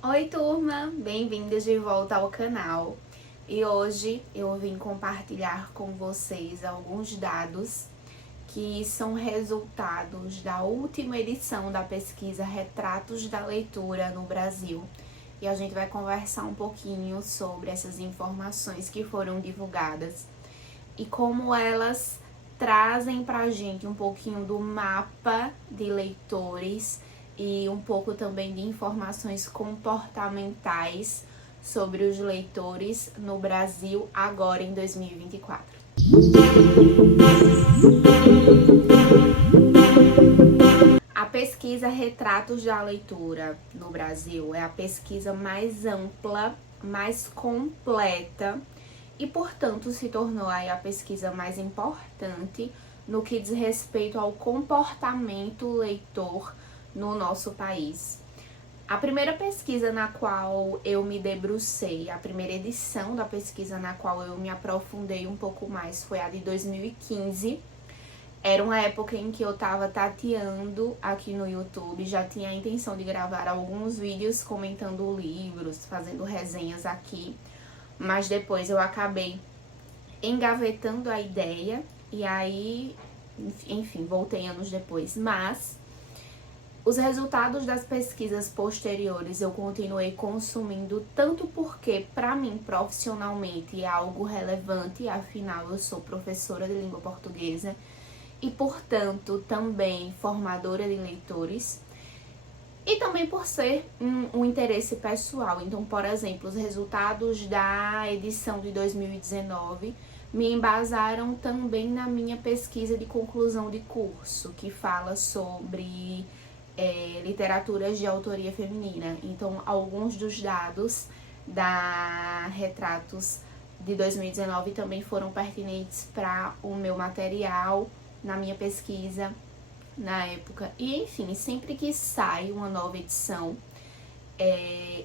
Oi, turma! Bem-vindos de volta ao canal. E hoje eu vim compartilhar com vocês alguns dados que são resultados da última edição da pesquisa Retratos da Leitura no Brasil. E a gente vai conversar um pouquinho sobre essas informações que foram divulgadas e como elas trazem pra gente um pouquinho do mapa de leitores e um pouco também de informações comportamentais sobre os leitores no Brasil agora em 2024. A pesquisa Retratos da Leitura no Brasil é a pesquisa mais ampla, mais completa e, portanto, se tornou aí a pesquisa mais importante no que diz respeito ao comportamento leitor no nosso país. A primeira pesquisa na qual eu me debrucei, a primeira edição da pesquisa na qual eu me aprofundei um pouco mais foi a de 2015. Era uma época em que eu estava tateando aqui no YouTube, já tinha a intenção de gravar alguns vídeos comentando livros, fazendo resenhas aqui, mas depois eu acabei engavetando a ideia e aí, enfim, voltei anos depois. Mas os resultados das pesquisas posteriores eu continuei consumindo, tanto porque para mim profissionalmente é algo relevante, afinal eu sou professora de língua portuguesa e, portanto, também formadora de leitores, e também por ser um interesse pessoal. Então, por exemplo, os resultados da edição de 2019 me embasaram também na minha pesquisa de conclusão de curso, que fala sobre literaturas de autoria feminina. Então, alguns dos dados da Retratos de 2019 também foram pertinentes para o meu material, na minha pesquisa na época. E, enfim, sempre que sai uma nova edição,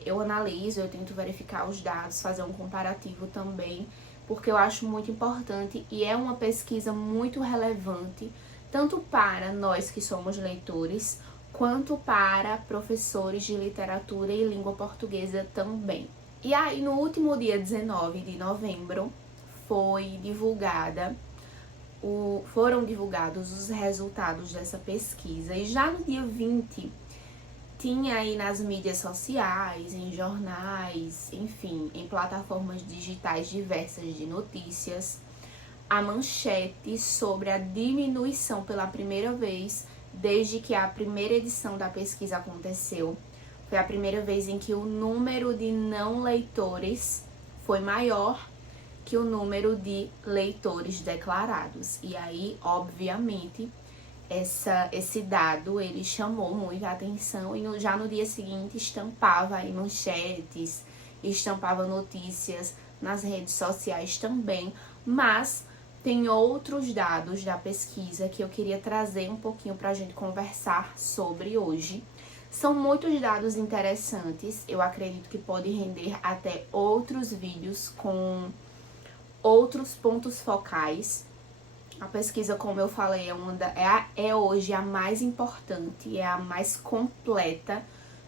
eu analiso, eu tento verificar os dados, fazer um comparativo também, porque eu acho muito importante e é uma pesquisa muito relevante, tanto para nós que somos leitores, quanto para professores de literatura e língua portuguesa também. E aí, no último dia 19 de novembro, foram divulgados os resultados dessa pesquisa. E já no dia 20, tinha aí nas mídias sociais, em jornais, enfim, em plataformas digitais diversas de notícias, a manchete sobre a diminuição pela primeira vez desde que a primeira edição da pesquisa aconteceu. Foi a primeira vez em que o número de não leitores foi maior que o número de leitores declarados. E aí, obviamente, esse dado ele chamou muita atenção e já no dia seguinte estampava aí manchetes, estampava notícias nas redes sociais também, mas tem outros dados da pesquisa que eu queria trazer um pouquinho para a gente conversar sobre hoje. São muitos dados interessantes, eu acredito que pode render até outros vídeos com outros pontos focais. A pesquisa, como eu falei, é hoje a mais importante, é a mais completa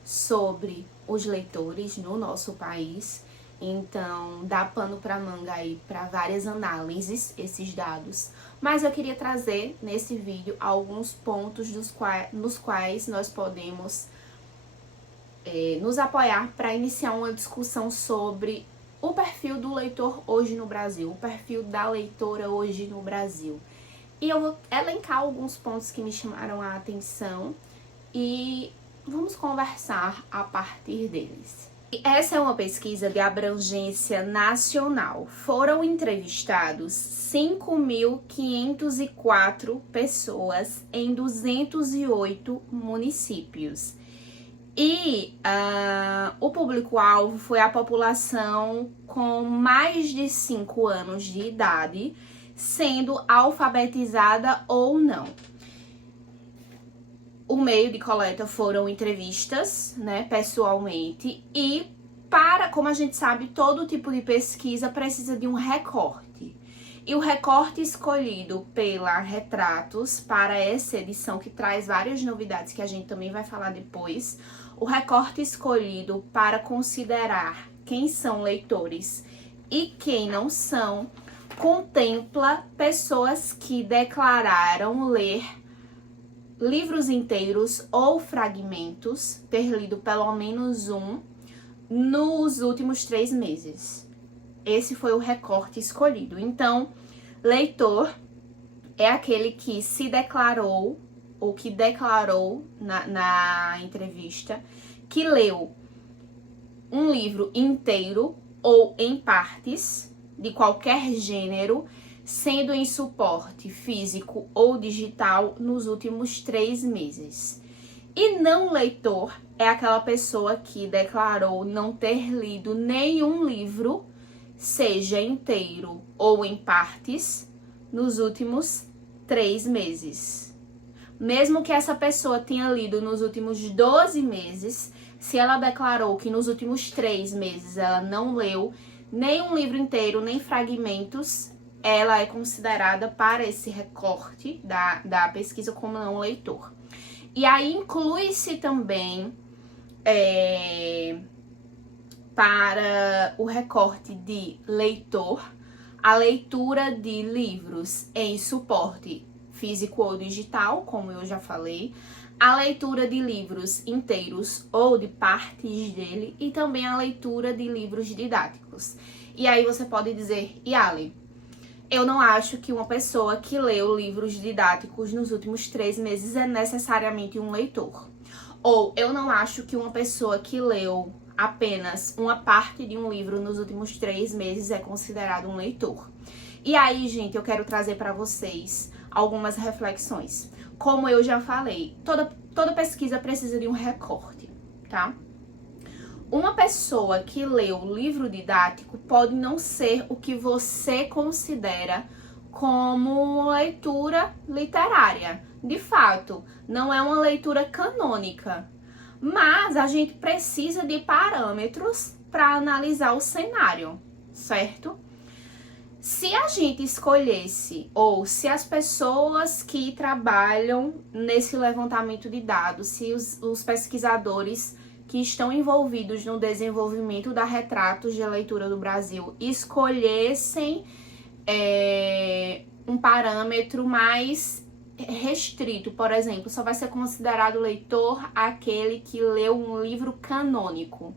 sobre os leitores no nosso país. Então, dá pano para manga aí para várias análises esses dados. Mas eu queria trazer nesse vídeo alguns pontos nos quais nós podemos nos apoiar para iniciar uma discussão sobre o perfil do leitor hoje no Brasil, o perfil da leitora hoje no Brasil. E eu vou elencar alguns pontos que me chamaram a atenção e vamos conversar a partir deles. Essa é uma pesquisa de abrangência nacional. Foram entrevistados 5.504 pessoas em 208 municípios. E o público-alvo foi a população com mais de 5 anos de idade, sendo alfabetizada ou não. O meio de coleta foram entrevistas, né, pessoalmente, e como a gente sabe, todo tipo de pesquisa precisa de um recorte. E o recorte escolhido pela Retratos para essa edição, que traz várias novidades que a gente também vai falar depois, O recorte escolhido para considerar quem são leitores e quem não são contempla pessoas que declararam ler livros inteiros ou fragmentos, ter lido pelo menos um nos últimos 3 meses. Esse foi o recorte escolhido. Então, leitor é aquele que se declarou, ou que declarou na entrevista, que leu um livro inteiro ou em partes, de qualquer gênero, sendo em suporte físico ou digital nos últimos 3 meses. E não leitor é aquela pessoa que declarou não ter lido nenhum livro, seja inteiro ou em partes, nos últimos 3 meses. Mesmo que essa pessoa tenha lido nos últimos 12 meses, se ela declarou que nos últimos 3 meses ela não leu nem um livro inteiro, nem fragmentos, ela é considerada para esse recorte da pesquisa como não leitor. E aí inclui-se também para o recorte de leitor a leitura de livros em suporte físico ou digital, como eu já falei, a leitura de livros inteiros ou de partes dele e também a leitura de livros didáticos. E aí você pode dizer, Yali, eu não acho que uma pessoa que leu livros didáticos nos últimos 3 meses é necessariamente um leitor. Ou eu não acho que uma pessoa que leu apenas uma parte de um livro nos últimos 3 meses é considerado um leitor. E aí, gente, eu quero trazer para vocês algumas reflexões. Como eu já falei, toda pesquisa precisa de um recorte, tá? Uma pessoa que leu livro didático pode não ser o que você considera como leitura literária. De fato, não é uma leitura canônica. Mas a gente precisa de parâmetros para analisar o cenário, certo? Se a gente escolhesse, ou se as pessoas que trabalham nesse levantamento de dados, se os pesquisadores que estão envolvidos no desenvolvimento da Retratos de Leitura do Brasil escolhessem um parâmetro mais restrito, por exemplo, só vai ser considerado leitor aquele que leu um livro canônico.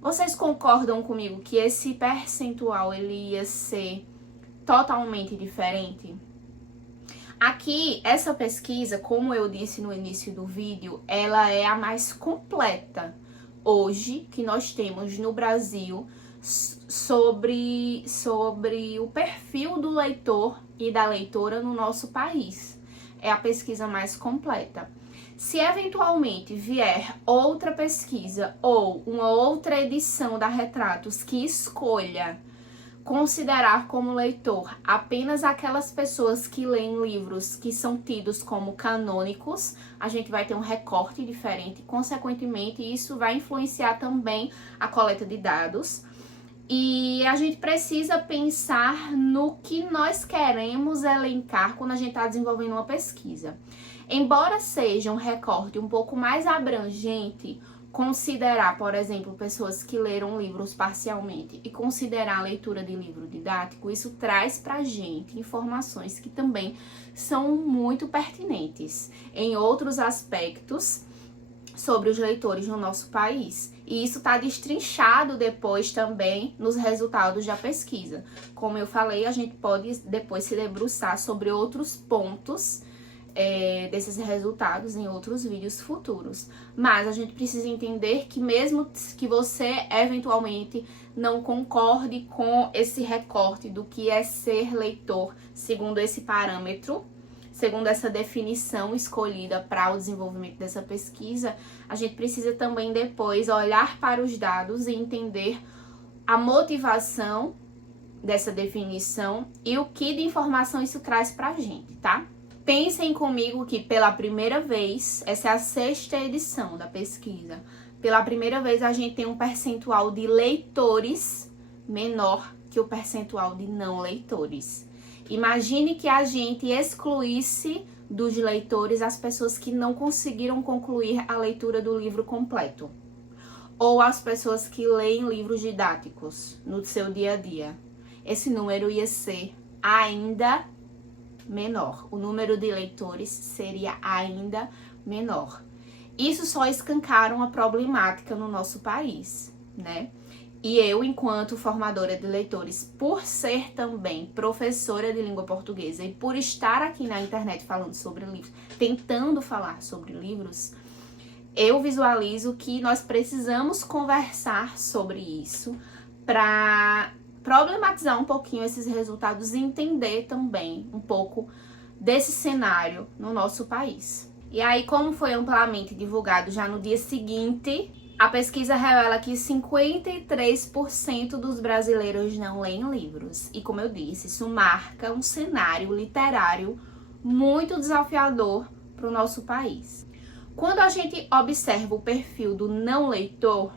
Vocês concordam comigo que esse percentual ele ia ser totalmente diferente? Aqui, essa pesquisa, como eu disse no início do vídeo, ela é a mais completa hoje que nós temos no Brasil sobre o perfil do leitor e da leitora no nosso país. É a pesquisa mais completa. Se eventualmente vier outra pesquisa ou uma outra edição da Retratos que escolha considerar como leitor apenas aquelas pessoas que leem livros que são tidos como canônicos, a gente vai ter um recorte diferente. Consequentemente, isso vai influenciar também a coleta de dados. E a gente precisa pensar no que nós queremos elencar quando a gente está desenvolvendo uma pesquisa. Embora seja um recorte um pouco mais abrangente, considerar, por exemplo, pessoas que leram livros parcialmente e considerar a leitura de livro didático, isso traz pra gente informações que também são muito pertinentes em outros aspectos sobre os leitores no nosso país. E isso está destrinchado depois também nos resultados da pesquisa. Como eu falei, a gente pode depois se debruçar sobre outros pontos desses resultados em outros vídeos futuros. Mas a gente precisa entender que mesmo que você eventualmente não concorde com esse recorte do que é ser leitor, segundo esse parâmetro, segundo essa definição escolhida para o desenvolvimento dessa pesquisa, a gente precisa também depois olhar para os dados e entender a motivação dessa definição e o que de informação isso traz para a gente, tá? Pensem comigo que pela primeira vez, essa é a 6ª edição da pesquisa, pela primeira vez a gente tem um percentual de leitores menor que o percentual de não leitores. Imagine que a gente excluísse dos leitores as pessoas que não conseguiram concluir a leitura do livro completo, ou as pessoas que leem livros didáticos no seu dia a dia. Esse número ia ser ainda menor. O número de leitores seria ainda menor. Isso só escancara uma problemática no nosso país, né? E eu, enquanto formadora de leitores, por ser também professora de língua portuguesa e por estar aqui na internet falando sobre livros, tentando falar sobre livros, eu visualizo que nós precisamos conversar sobre isso para problematizar um pouquinho esses resultados e entender também um pouco desse cenário no nosso país. E aí, como foi amplamente divulgado já no dia seguinte, a pesquisa revela que 53% dos brasileiros não leem livros. E como eu disse, isso marca um cenário literário muito desafiador para o nosso país. Quando a gente observa o perfil do não leitor,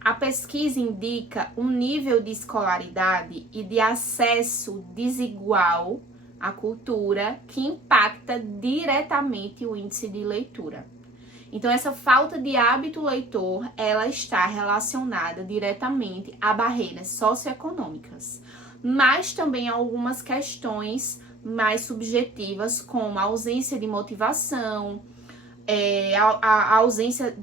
a pesquisa indica um nível de escolaridade e de acesso desigual à cultura que impacta diretamente o índice de leitura. Então, essa falta de hábito leitor, ela está relacionada diretamente a barreiras socioeconômicas, mas também a algumas questões mais subjetivas, como a ausência de motivação, a ausência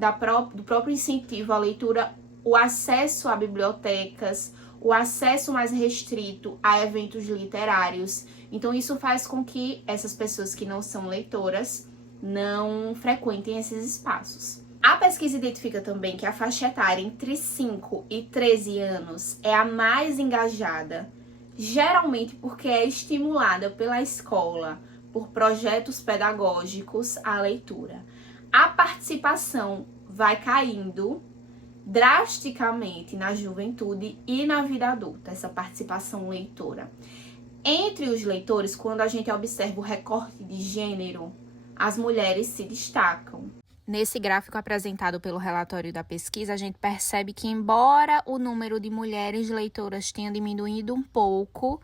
do próprio incentivo à leitura, o acesso a bibliotecas, o acesso mais restrito a eventos literários. Então, isso faz com que essas pessoas que não são leitoras não frequentem esses espaços. A pesquisa identifica também que a faixa etária entre 5 e 13 anos é a mais engajada, geralmente porque é estimulada pela escola, por projetos pedagógicos à leitura. A participação vai caindo drasticamente na juventude e na vida adulta, essa participação leitora. Entre os leitores, quando a gente observa o recorte de gênero, as mulheres se destacam. Nesse gráfico apresentado pelo relatório da pesquisa, a gente percebe que, embora o número de mulheres leitoras tenha diminuído um pouco,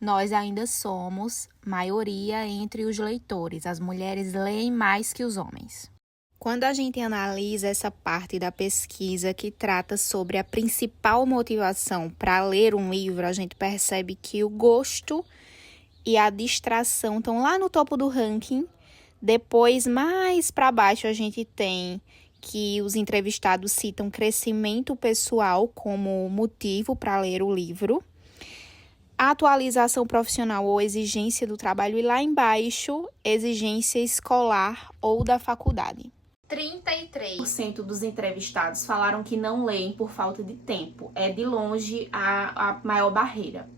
nós ainda somos maioria entre os leitores. As mulheres leem mais que os homens. Quando a gente analisa essa parte da pesquisa que trata sobre a principal motivação para ler um livro, a gente percebe que o gosto e a distração estão lá no topo do ranking. Depois, mais para baixo, a gente tem que os entrevistados citam crescimento pessoal como motivo para ler o livro, a atualização profissional ou exigência do trabalho, e lá embaixo, exigência escolar ou da faculdade. 33% dos entrevistados falaram que não leem por falta de tempo. É de longe a maior barreira.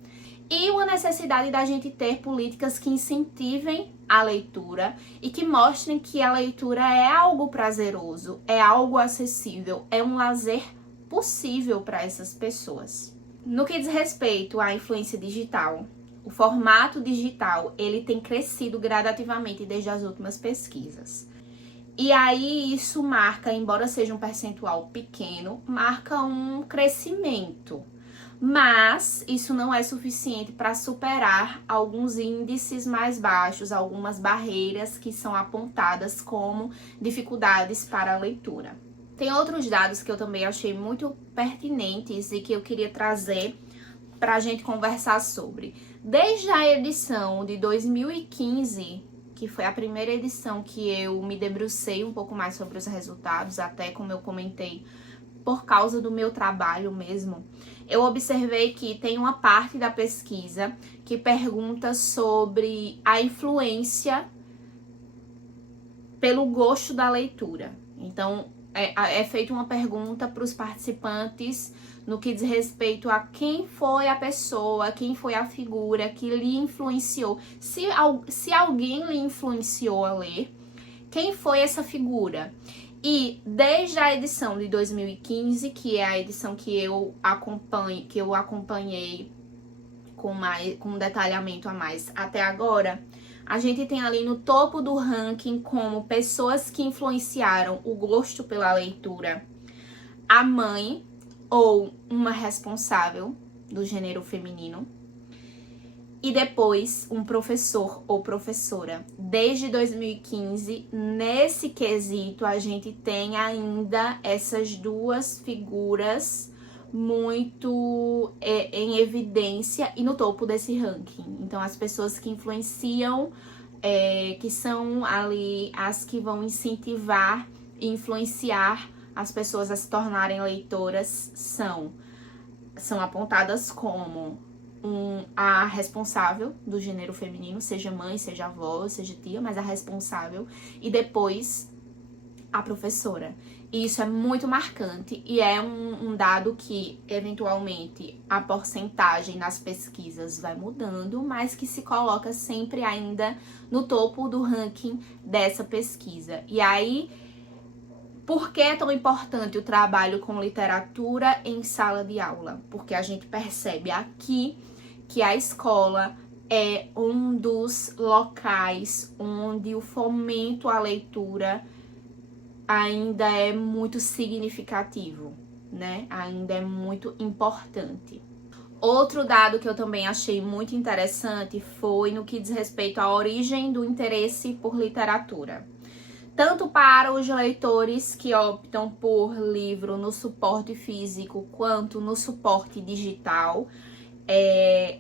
E uma necessidade da gente ter políticas que incentivem a leitura e que mostrem que a leitura é algo prazeroso, é algo acessível, é um lazer possível para essas pessoas. No que diz respeito à influência digital, o formato digital ele tem crescido gradativamente desde as últimas pesquisas. E aí isso marca, embora seja um percentual pequeno, marca um crescimento. Mas isso não é suficiente para superar alguns índices mais baixos, algumas barreiras que são apontadas como dificuldades para a leitura. Tem outros dados que eu também achei muito pertinentes e que eu queria trazer para a gente conversar sobre. Desde a edição de 2015, que foi a primeira edição que eu me debrucei um pouco mais sobre os resultados, até como eu comentei, por causa do meu trabalho mesmo, eu observei que tem uma parte da pesquisa que pergunta sobre a influência pelo gosto da leitura. Então, é feita uma pergunta para os participantes no que diz respeito a quem foi a pessoa, quem foi a figura que lhe influenciou. Se alguém lhe influenciou a ler, quem foi essa figura? E desde a edição de 2015, que é a edição que eu acompanhei com um detalhamento a mais até agora, a gente tem ali no topo do ranking como pessoas que influenciaram o gosto pela leitura, a mãe ou uma responsável do gênero feminino. e depois um professor ou professora. Desde 2015, nesse quesito, a gente tem ainda essas duas figuras muito em evidência e no topo desse ranking. Então, as pessoas que influenciam, que são ali as que vão incentivar e influenciar as pessoas a se tornarem leitoras, são apontadas como a responsável do gênero feminino, seja mãe, seja avó, seja tia, mas a responsável, e depois a professora. E isso é muito marcante e é um dado que, eventualmente, a porcentagem nas pesquisas vai mudando, mas que se coloca sempre ainda no topo do ranking dessa pesquisa. E aí, por que é tão importante o trabalho com literatura em sala de aula? Porque a gente percebe aqui que a escola é um dos locais onde o fomento à leitura ainda é muito significativo, né? Ainda é muito importante. Outro dado que eu também achei muito interessante foi no que diz respeito à origem do interesse por literatura. Tanto para os leitores que optam por livro no suporte físico quanto no suporte digital,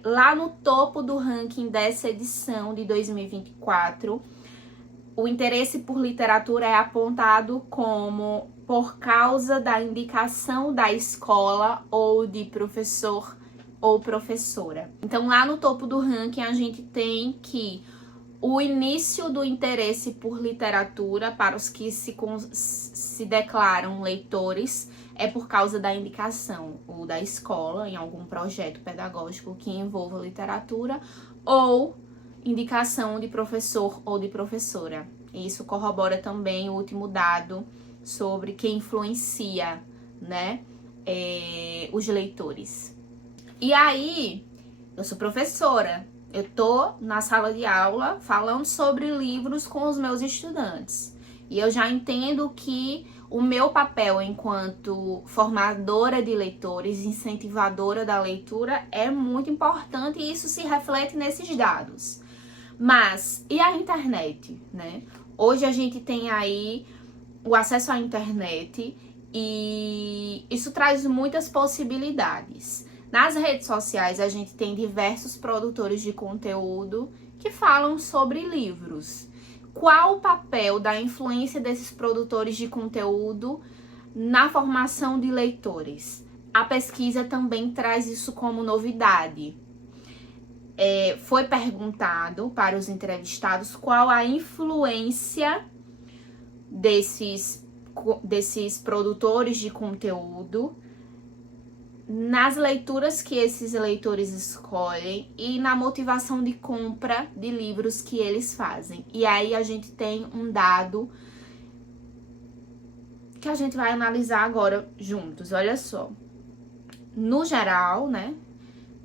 lá no topo do ranking dessa edição de 2024, o interesse por literatura é apontado como por causa da indicação da escola ou de professor ou professora. Então, lá no topo do ranking, a gente tem que o início do interesse por literatura para os que se declaram leitores é por causa da indicação ou da escola em algum projeto pedagógico que envolva literatura ou indicação de professor ou de professora. Isso corrobora também o último dado sobre quem influencia, né, os leitores. E aí, eu sou professora, eu tô na sala de aula falando sobre livros com os meus estudantes. E eu já entendo que o meu papel enquanto formadora de leitores, incentivadora da leitura, é muito importante e isso se reflete nesses dados. Mas, e a internet, né? Hoje a gente tem aí o acesso à internet e isso traz muitas possibilidades. Nas redes sociais a gente tem diversos produtores de conteúdo que falam sobre livros. Qual o papel da influência desses produtores de conteúdo na formação de leitores? A pesquisa também traz isso como novidade. Foi perguntado para os entrevistados qual a influência desses produtores de conteúdo nas leituras que esses leitores escolhem e na motivação de compra de livros que eles fazem. E aí a gente tem um dado que a gente vai analisar agora juntos. Olha só. No geral, né,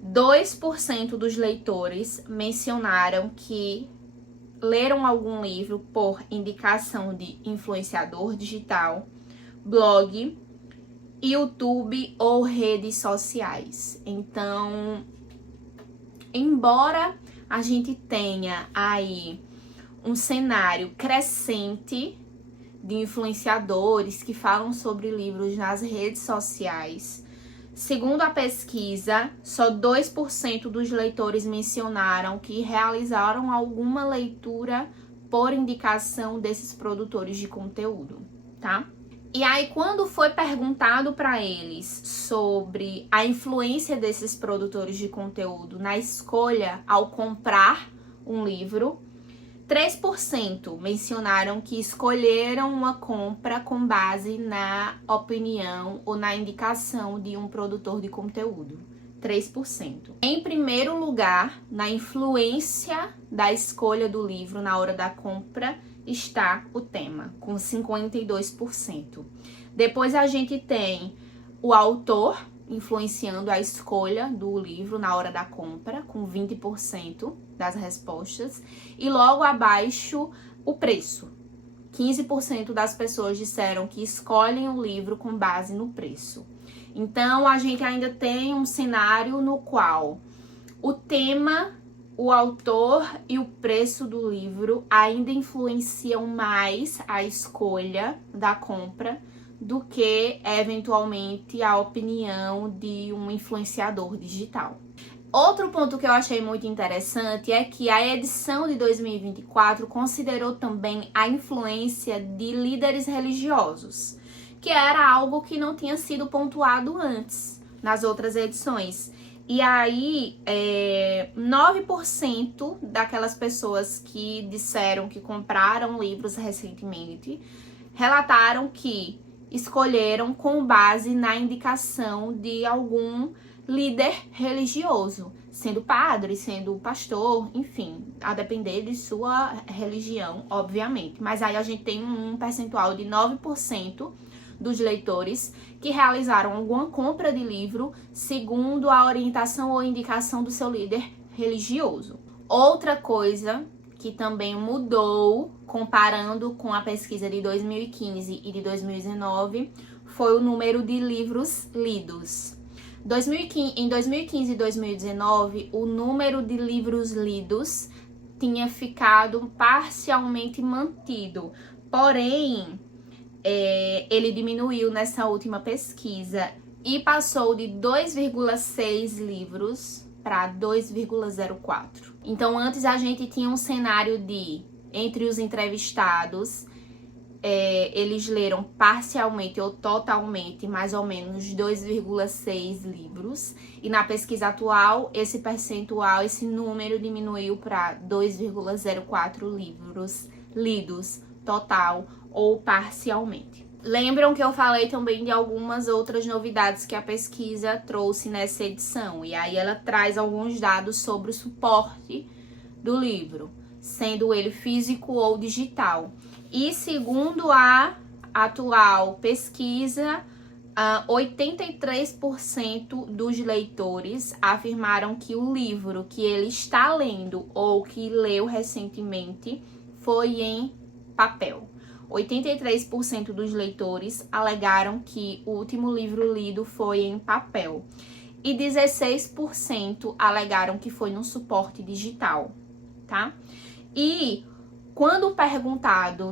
2% dos leitores mencionaram que leram algum livro por indicação de influenciador digital, blog, YouTube ou redes sociais. Então, embora a gente tenha aí um cenário crescente de influenciadores que falam sobre livros nas redes sociais, segundo a pesquisa, só 2% dos leitores mencionaram que realizaram alguma leitura por indicação desses produtores de conteúdo, tá? E aí, quando foi perguntado para eles sobre a influência desses produtores de conteúdo na escolha ao comprar um livro, 3% mencionaram que escolheram uma compra com base na opinião ou na indicação de um produtor de conteúdo. 3%. Em primeiro lugar, na influência da escolha do livro na hora da compra, está o tema, com 52%. Depois a gente tem o autor influenciando a escolha do livro na hora da compra, com 20% das respostas. E logo abaixo, o preço. 15% das pessoas disseram que escolhem o livro com base no preço. Então, a gente ainda tem um cenário no qual o tema o autor e o preço do livro ainda influenciam mais a escolha da compra do que, eventualmente, a opinião de um influenciador digital. Outro ponto que eu achei muito interessante é que a edição de 2024 considerou também a influência de líderes religiosos, que era algo que não tinha sido pontuado antes nas outras edições. E aí, 9% daquelas pessoas que disseram que compraram livros recentemente relataram que escolheram com base na indicação de algum líder religioso, sendo padre, sendo pastor, enfim, a depender de sua religião, obviamente. Mas aí a gente tem um percentual de 9% dos leitores que realizaram alguma compra de livro segundo a orientação ou indicação do seu líder religioso. Outra coisa que também mudou, comparando com a pesquisa de 2015 e de 2019, foi o número de livros lidos. Em 2015 e 2019, o número de livros lidos tinha ficado parcialmente mantido, porém, ele diminuiu nessa última pesquisa e passou de 2,6 livros para 2,04. Então, antes a gente tinha um cenário de, entre os entrevistados, eles leram parcialmente ou totalmente mais ou menos 2,6 livros. E na pesquisa atual, esse percentual, esse número diminuiu para 2,04 livros lidos total ou parcialmente. Lembram que eu falei também de algumas outras novidades que a pesquisa trouxe nessa edição. E aí ela traz alguns dados sobre o suporte do livro, sendo ele físico ou digital. E segundo a atual pesquisa, 83% dos leitores afirmaram que o livro que ele está lendo ou que leu recentemente foi em papel. 83% dos leitores alegaram que o último livro lido foi em papel. E 16% alegaram que foi num suporte digital, tá? E quando perguntado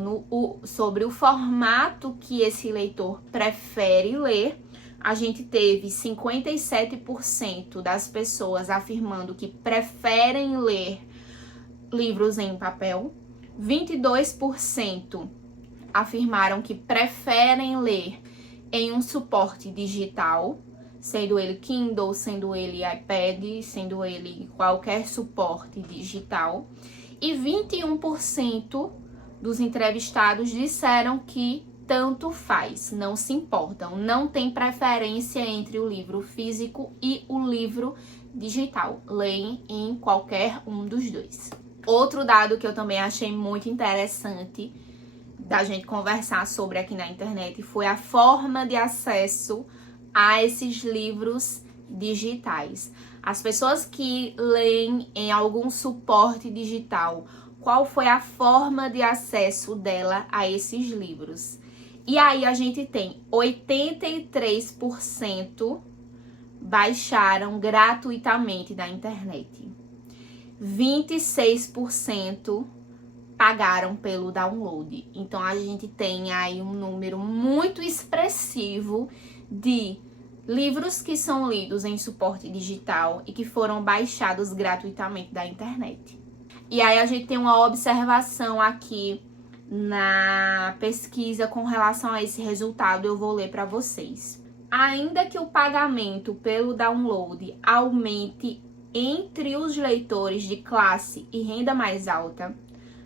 sobre o formato que esse leitor prefere ler, a gente teve 57% das pessoas afirmando que preferem ler livros em papel, 22% afirmaram que preferem ler em um suporte digital, sendo ele Kindle, sendo ele iPad, sendo ele qualquer suporte digital. E 21% dos entrevistados disseram que tanto faz, não se importam, não tem preferência entre o livro físico e o livro digital, leem em qualquer um dos dois. Outro dado que eu também achei muito interessante da gente conversar sobre aqui na internet foi a forma de acesso a esses livros digitais. As pessoas que leem em algum suporte digital, qual foi a forma de acesso dela a esses livros? E aí a gente tem 83% baixaram gratuitamente da internet. 26% pagaram pelo download. Então a gente tem aí um número muito expressivo de livros que são lidos em suporte digital e que foram baixados gratuitamente da internet. E aí a gente tem uma observação aqui na pesquisa com relação a esse resultado, eu vou ler para vocês. Ainda que o pagamento pelo download aumente entre os leitores de classe e renda mais alta,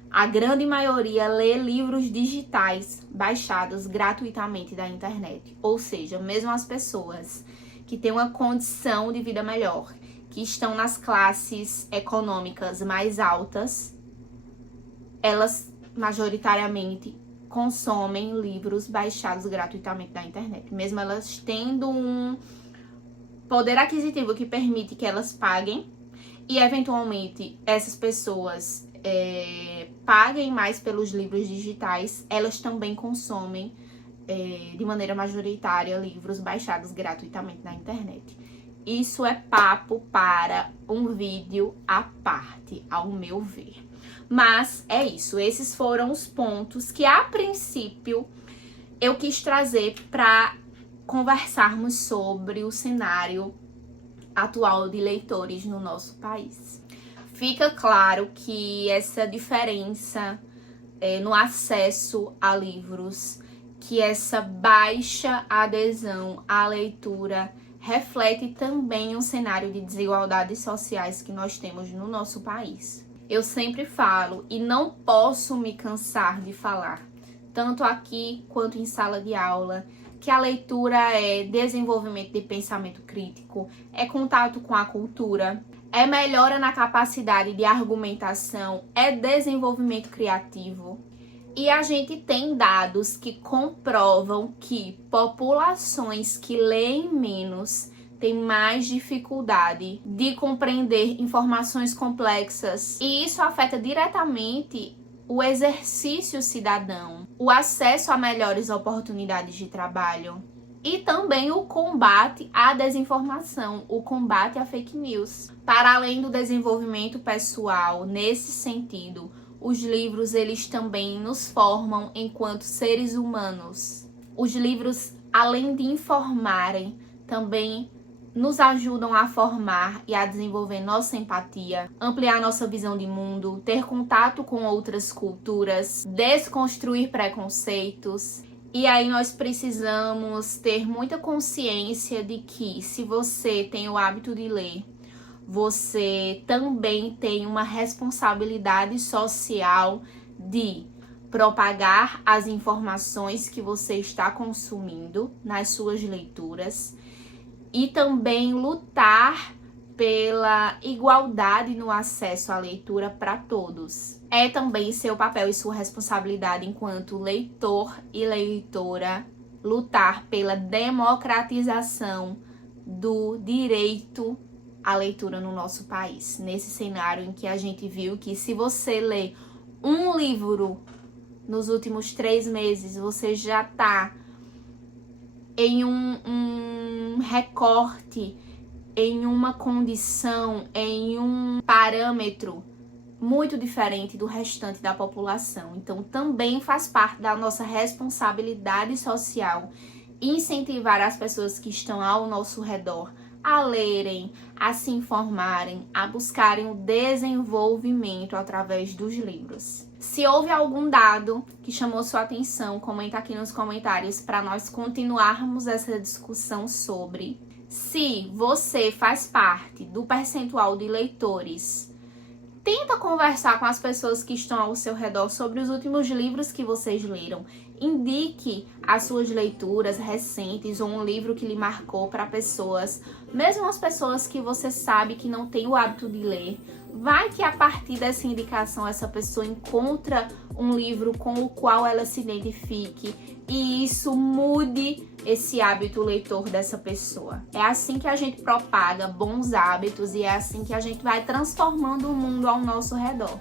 a grande maioria lê livros digitais baixados gratuitamente da internet. Ou seja, mesmo as pessoas que têm uma condição de vida melhor, que estão nas classes econômicas mais altas, elas majoritariamente consomem livros baixados gratuitamente da internet. Mesmo elas tendo um poder aquisitivo que permite que elas paguem e, eventualmente, essas pessoas paguem mais pelos livros digitais, elas também consomem de maneira majoritária livros baixados gratuitamente na internet. isso é papo para um vídeo à parte, ao meu ver. Mas é isso, esses foram os pontos que a princípio eu quis trazer para conversarmos sobre o cenário atual de leitores no nosso país. Fica claro que essa diferença no acesso a livros, que essa baixa adesão à leitura reflete também um cenário de desigualdades sociais que nós temos no nosso país. Eu sempre falo e não posso me cansar de falar, tanto aqui quanto em sala de aula, que a leitura é desenvolvimento de pensamento crítico, é contato com a cultura, é melhora na capacidade de argumentação, é desenvolvimento criativo. E a gente tem dados que comprovam que populações que leem menos têm mais dificuldade de compreender informações complexas. E isso afeta diretamente o exercício cidadão, o acesso a melhores oportunidades de trabalho e também o combate à desinformação, o combate à fake news. Para além do desenvolvimento pessoal, nesse sentido, os livros eles também nos formam enquanto seres humanos. Os livros, além de informarem, também nos ajudam a formar e a desenvolver nossa empatia, ampliar nossa visão de mundo, ter contato com outras culturas, desconstruir preconceitos. E aí nós precisamos ter muita consciência de que se você tem o hábito de ler, você também tem uma responsabilidade social de propagar as informações que você está consumindo nas suas leituras e também lutar pela igualdade no acesso à leitura para todos. É também seu papel e sua responsabilidade enquanto leitor e leitora lutar pela democratização do direito à leitura no nosso país. Nesse cenário em que a gente viu que se você lê um livro nos últimos 3 meses, você já está em um recorte, em uma condição, em um parâmetro muito diferente do restante da população. Então, também faz parte da nossa responsabilidade social incentivar as pessoas que estão ao nosso redor a lerem, a se informarem, a buscarem o desenvolvimento através dos livros. Se houve algum dado que chamou sua atenção, comenta aqui nos comentários para nós continuarmos essa discussão sobre. Se você faz parte do percentual de leitores, tenta conversar com as pessoas que estão ao seu redor sobre os últimos livros que vocês leram. Indique as suas leituras recentes ou um livro que lhe marcou para pessoas, mesmo as pessoas que você sabe que não tem o hábito de ler. Vai que a partir dessa indicação essa pessoa encontra um livro com o qual ela se identifique e isso mude esse hábito leitor dessa pessoa. É assim que a gente propaga bons hábitos e é assim que a gente vai transformando o mundo ao nosso redor.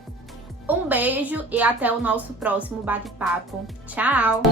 Um beijo e até o nosso próximo bate-papo. Tchau!